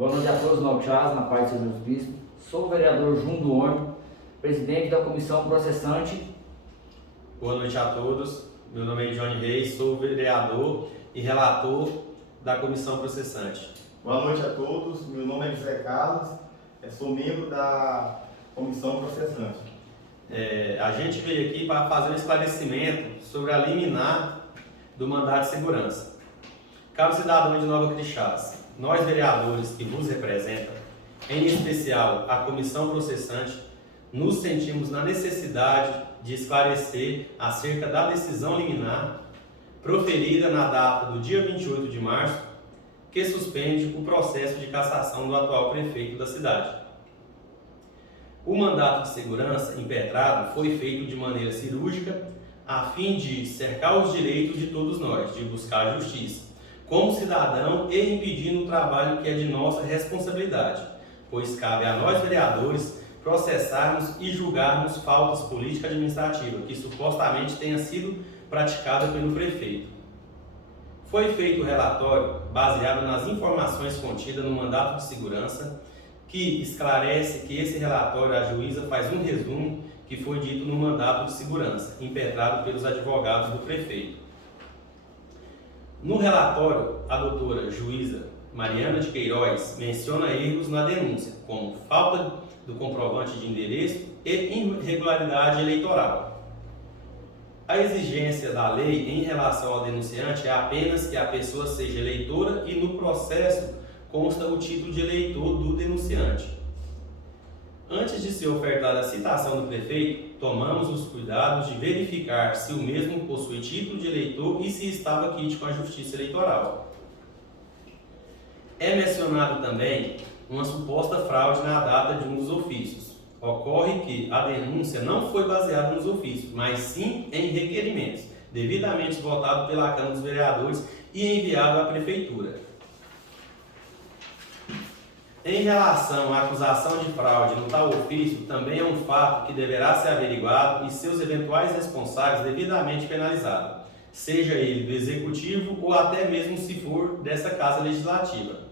Boa noite a todos, Malchaz, na paz de Jesus Cristo. Sou o vereador João Duorne, presidente da comissão processante. Boa noite a todos, meu nome é Johnny Reis, sou vereador e relator da comissão processante. Boa noite a todos, meu nome é José Carlos, sou membro da comissão processante. A gente veio aqui para fazer um esclarecimento sobre a liminar do mandado de segurança. Caro cidadão de Nova Crixás, nós vereadores que vos representam, em especial a comissão processante, nos sentimos na necessidade de esclarecer acerca da decisão liminar proferida na data do dia 28 de março, que suspende o processo de cassação do atual prefeito da cidade. O mandato de segurança impetrado foi feito de maneira cirúrgica a fim de cercar os direitos de todos nós, de buscar a justiça, como cidadão e impedindo o trabalho que é de nossa responsabilidade, pois cabe a nós vereadores processarmos e julgarmos faltas político-administrativas que supostamente tenha sido praticada pelo prefeito. Foi feito o relatório baseado nas informações contidas no mandato de segurança, que esclarece que esse relatório, a juíza faz um resumo que foi dito no mandato de segurança, impetrado pelos advogados do prefeito. No relatório, a doutora juíza Mariana de Queiroz menciona erros na denúncia, como falta do comprovante de endereço e irregularidade eleitoral. A exigência da lei em relação ao denunciante é apenas que a pessoa seja eleitora e no processo consta o título de eleitor do denunciante. Antes de ser ofertada a citação do prefeito, tomamos os cuidados de verificar se o mesmo possui título de eleitor e se estava quite com a Justiça Eleitoral. É mencionado também uma suposta fraude na data de um dos ofícios. Ocorre que a denúncia não foi baseada nos ofícios, mas sim em requerimentos, devidamente votados pela Câmara dos Vereadores e enviado à Prefeitura. Em relação à acusação de fraude no tal ofício, também é um fato que deverá ser averiguado e seus eventuais responsáveis devidamente penalizados, seja ele do Executivo ou até mesmo se for dessa Casa Legislativa.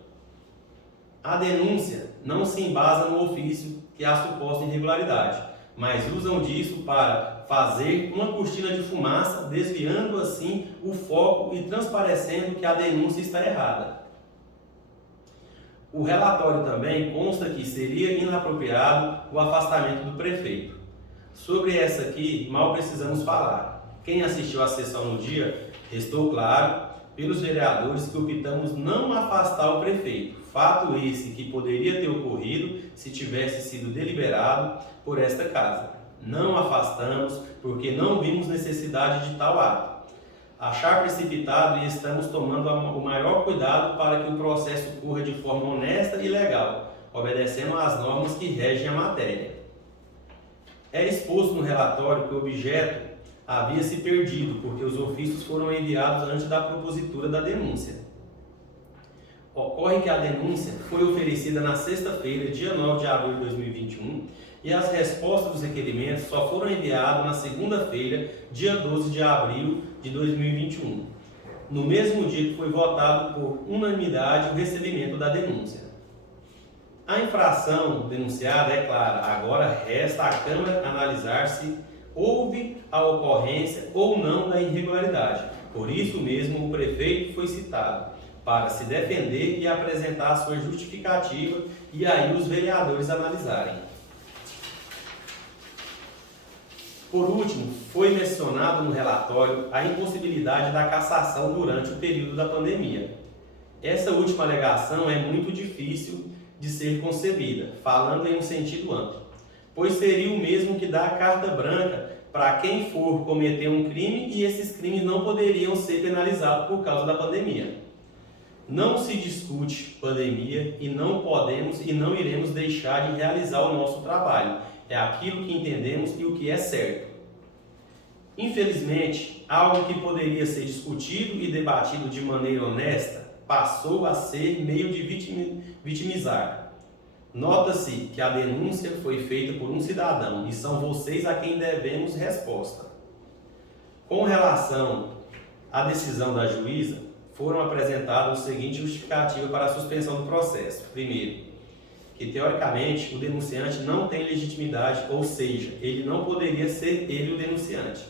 A denúncia não se embasa no ofício que há suposta irregularidade, mas usam disso para fazer uma cortina de fumaça, desviando assim o foco e transparecendo que a denúncia está errada. O relatório também consta que seria inapropriado o afastamento do prefeito. Sobre essa aqui, mal precisamos falar. Quem assistiu à sessão no dia, restou claro pelos vereadores que optamos não afastar o prefeito. Fato esse que poderia ter ocorrido se tivesse sido deliberado por esta casa. Não afastamos porque não vimos necessidade de tal ato. Achar precipitado e estamos tomando o maior cuidado para que o processo corra de forma honesta e legal, obedecendo às normas que regem a matéria. É exposto no relatório que o objeto havia se perdido porque os ofícios foram enviados antes da propositura da denúncia. Ocorre que a denúncia foi oferecida na sexta-feira, dia 9 de abril de 2021, e as respostas dos requerimentos só foram enviadas na segunda-feira, dia 12 de abril de 2021, no mesmo dia que foi votado por unanimidade o recebimento da denúncia. A infração denunciada é clara, agora resta à Câmara analisar se houve a ocorrência ou não da irregularidade. Por isso mesmo, o prefeito foi citado para se defender e apresentar a sua justificativa e aí os vereadores analisarem. Por último, foi mencionado no relatório a impossibilidade da cassação durante o período da pandemia. Essa última alegação é muito difícil de ser concebida, falando em um sentido amplo, pois seria o mesmo que dar carta branca para quem for cometer um crime e esses crimes não poderiam ser penalizados por causa da pandemia. Não se discute pandemia e não podemos e não iremos deixar de realizar o nosso trabalho. É aquilo que entendemos e o que é certo. Infelizmente, algo que poderia ser discutido e debatido de maneira honesta passou a ser meio de vitimizar. Nota-se que a denúncia foi feita por um cidadão e são vocês a quem devemos resposta. Com relação à decisão da juíza, foram apresentadas o seguinte justificativa para a suspensão do processo. Primeiro, que teoricamente o denunciante não tem legitimidade, ou seja, ele não poderia ser ele o denunciante.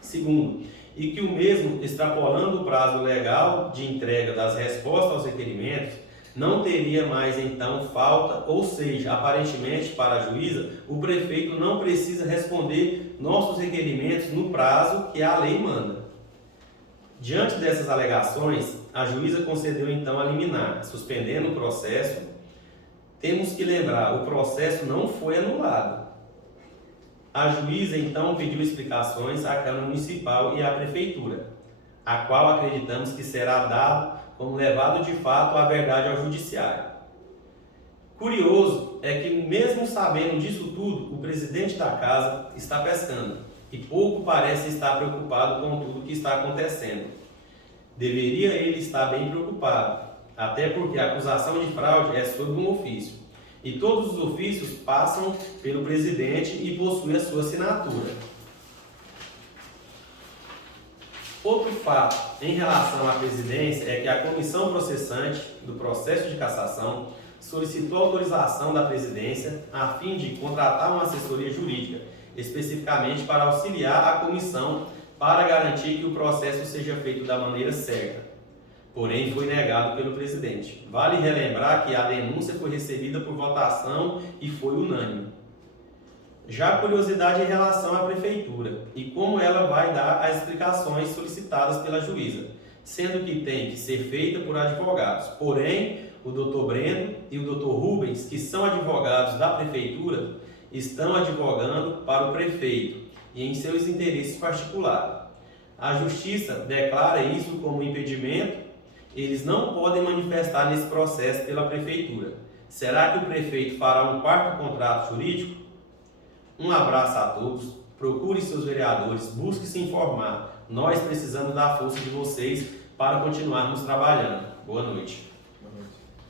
Segundo, e que o mesmo, extrapolando o prazo legal de entrega das respostas aos requerimentos, não teria mais então falta, ou seja, aparentemente para a juíza, o prefeito não precisa responder nossos requerimentos no prazo que a lei manda. Diante dessas alegações, a juíza concedeu então a liminar, suspendendo o processo. Temos que lembrar, o processo não foi anulado. A juíza então pediu explicações à Câmara Municipal e à Prefeitura, a qual acreditamos que será dado como levado de fato a verdade ao Judiciário. Curioso é que, mesmo sabendo disso tudo, o presidente da casa está pescando e pouco parece estar preocupado com tudo que está acontecendo. Deveria ele estar bem preocupado, até porque a acusação de fraude é sobre um ofício, e todos os ofícios passam pelo presidente e possuem a sua assinatura. Outro fato em relação à presidência é que a comissão processante do processo de cassação solicitou autorização da presidência a fim de contratar uma assessoria jurídica, especificamente para auxiliar a comissão para garantir que o processo seja feito da maneira certa. Porém, foi negado pelo presidente. Vale relembrar que a denúncia foi recebida por votação e foi unânime. Já curiosidade em relação à prefeitura e como ela vai dar as explicações solicitadas pela juíza, sendo que tem que ser feita por advogados. Porém, o Dr. Breno e o Dr. Rubens, que são advogados da prefeitura, estão advogando para o prefeito e em seus interesses particulares. A justiça declara isso como impedimento. Eles não podem manifestar nesse processo pela prefeitura. Será que o prefeito fará um quarto contrato jurídico? Um abraço a todos, procure seus vereadores, busque se informar. Nós precisamos da força de vocês para continuarmos trabalhando. Boa noite.